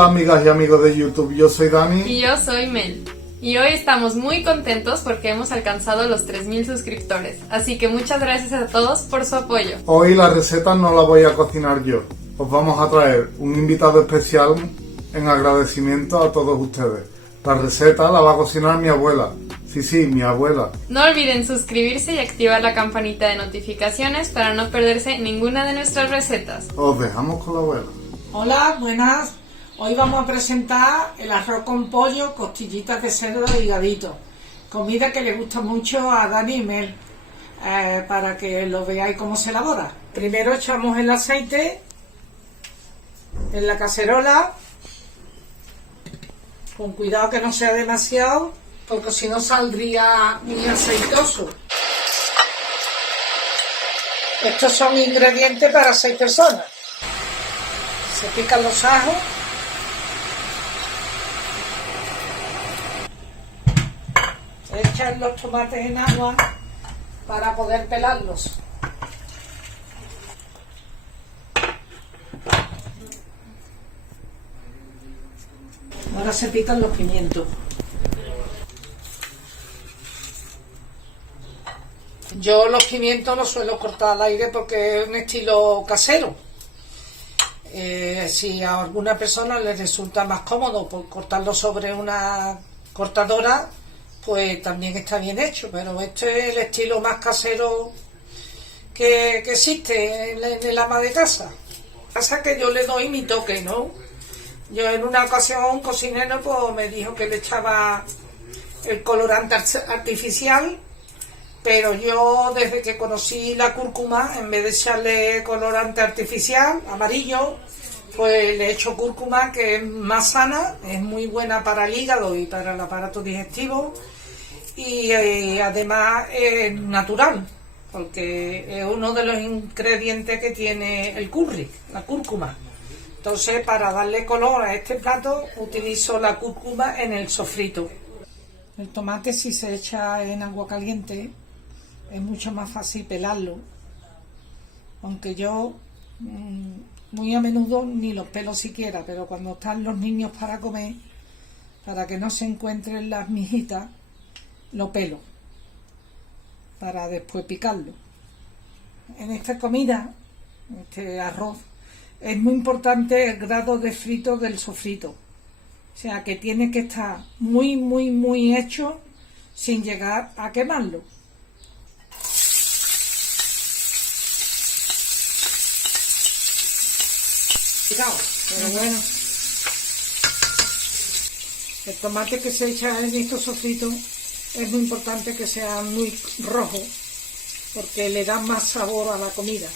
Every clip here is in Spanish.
Hola amigas y amigos de YouTube, yo soy Dani. Y yo soy Mel. Y hoy estamos muy contentos porque hemos alcanzado los 3000 suscriptores. Así que muchas gracias a todos por su apoyo. Hoy la receta no la voy a cocinar yo. Os vamos a traer un invitado especial en agradecimiento a todos ustedes. La receta la va a cocinar mi abuela. Sí, mi abuela. No olviden suscribirse y activar la campanita de notificaciones para no perderse ninguna de nuestras recetas. Os dejamos con la abuela. Hola, buenas. Hoy vamos a presentar el arroz con pollo, costillitas de cerdo y higadito. Comida que le gusta mucho a Dani y Mel, para que lo veáis cómo se elabora. Primero echamos el aceite en la cacerola, con cuidado que no sea demasiado, porque si no saldría muy aceitoso. Estos son ingredientes para 6 personas. Se pican los ajos. Se echan los tomates en agua para poder pelarlos. Ahora se pican los pimientos. Yo los pimientos los suelo cortar al aire porque es un estilo casero. Si a alguna persona le resulta más cómodo por cortarlo sobre una cortadora, pues también está bien hecho, pero este es el estilo más casero que existe en el ama de casa. Pasa que yo le doy mi toque, ¿no? Yo en una ocasión un cocinero pues, me dijo que le echaba el colorante artificial, pero yo desde que conocí la cúrcuma, en vez de echarle colorante artificial amarillo, pues le echo cúrcuma, que es más sana, es muy buena para el hígado y para el aparato digestivo, y además es natural, porque es uno de los ingredientes que tiene el curry, la cúrcuma. Entonces, para darle color a este plato, utilizo la cúrcuma en el sofrito. El tomate, si se echa en agua caliente, es mucho más fácil pelarlo, aunque yo muy a menudo ni los pelo siquiera, pero cuando están los niños para comer, para que no se encuentren las mijitas, lo pelo para después picarlo. En esta comida, este arroz, es muy importante el grado de frito del sofrito, o sea que tiene que estar muy hecho sin llegar a quemarlo. Pero bueno, el tomate que se echa en estos sofritos es muy importante que sea muy rojo, porque le da más sabor a la comida.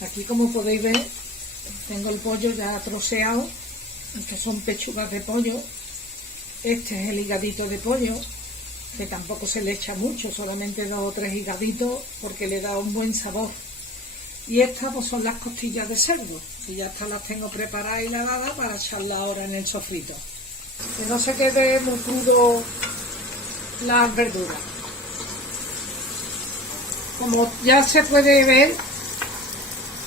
Aquí, como podéis ver, tengo el pollo ya troceado, que son pechugas de pollo. Este es el higadito de pollo, que tampoco se le echa mucho, solamente 2 o 3 higaditos, porque le da un buen sabor. Y estas pues, son las costillas de cerdo, y ya estas las tengo preparadas y lavadas para echarlas ahora en el sofrito. Que no se quede muy crudo las verduras. Como ya se puede ver,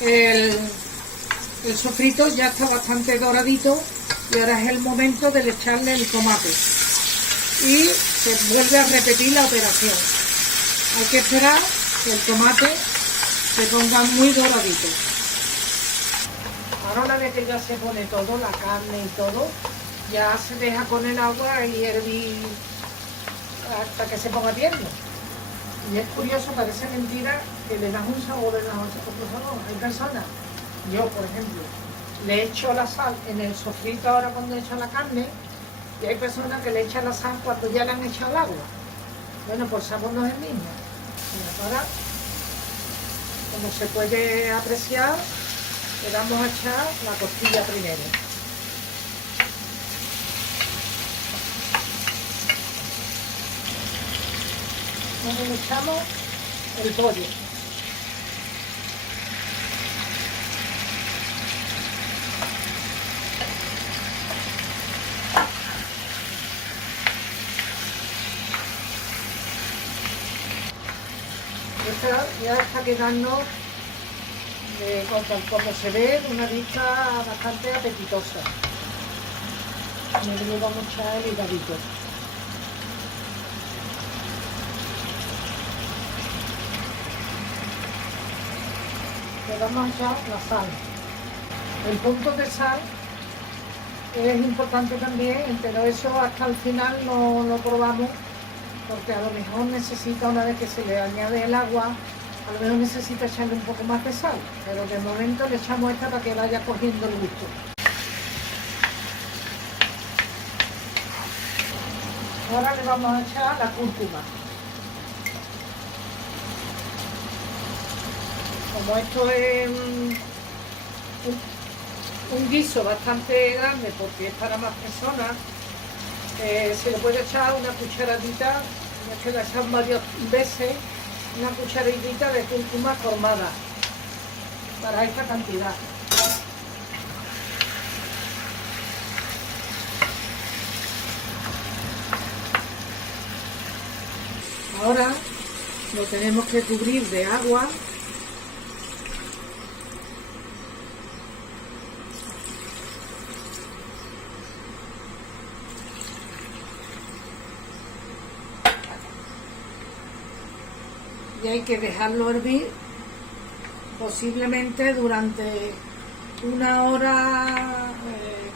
el sofrito ya está bastante doradito, y ahora es el momento de echarle el tomate y se vuelve a repetir la operación. Hay que esperar que el tomate se ponga muy doradito. Ahora, una vez que ya se pone todo, la carne y todo, ya se deja con el agua y hervir hasta que se ponga tierno. Y es curioso, parece mentira, que le das un sabor en la noche. Hay personas, yo por ejemplo, le echo la sal en el sofrito ahora cuando echo la carne, y hay personas que le echan la sal cuando ya le han echado el agua. Bueno, pues el sabor no es el mismo. Ahora, como se puede apreciar, le vamos a echar la costilla primero. Luego le echamos el pollo. Esta ya está quedando, como se ve, una vista bastante apetitosa. Y le vamos a echar el higadito. Le vamos a echar la sal. El punto de sal es importante también, pero eso hasta el final no lo probamos, porque a lo mejor necesita, una vez que se le añade el agua, a lo mejor necesita echarle un poco más de sal, pero de momento le echamos esta para que vaya cogiendo el gusto. Ahora le vamos a echar la cúrcuma. Como esto es un guiso bastante grande porque es para más personas, se le puede echar una cucharadita, ya que la echan varias veces, una cucharadita de cúrcuma formada para esta cantidad. Ahora lo tenemos que cubrir de agua. Y hay que dejarlo hervir posiblemente durante 1 hora,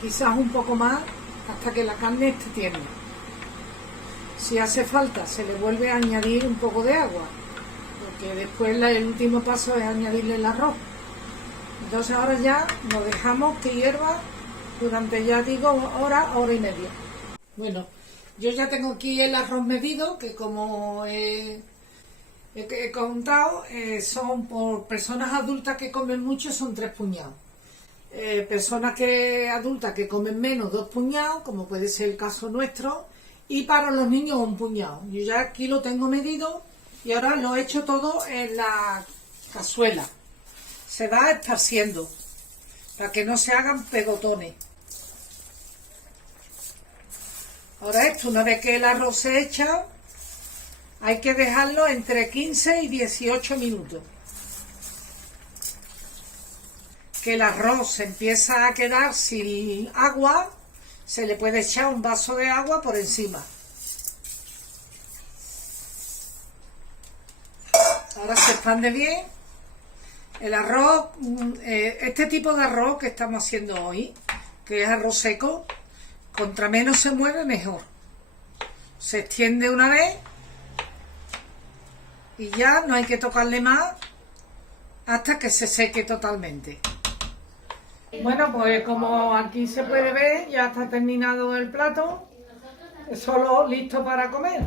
quizás un poco más, hasta que la carne esté tierna. Si hace falta, se le vuelve a añadir un poco de agua, porque después el último paso es añadirle el arroz. Entonces ahora ya lo dejamos que hierva durante, ya digo, hora y media. Bueno, yo ya tengo aquí el arroz medido, que como he contado, son por personas adultas que comen mucho, son 3 puñados. Personas adultas que comen menos, 2 puñados, como puede ser el caso nuestro, y para los niños 1 puñado. Yo ya aquí lo tengo medido y ahora lo he hecho todo en la cazuela. Se va esparciendo para que no se hagan pegotones. Ahora esto, una vez que el arroz se echa, hay que dejarlo entre 15 y 18 minutos. Que el arroz se empieza a quedar sin agua, se le puede echar un vaso de agua por encima. Ahora se expande bien. El arroz, este tipo de arroz que estamos haciendo hoy, que es arroz seco, contra menos se mueve mejor. Se extiende una vez y ya no hay que tocarle más hasta que se seque totalmente. Bueno, pues como aquí se puede ver, ya está terminado el plato, es solo listo para comer.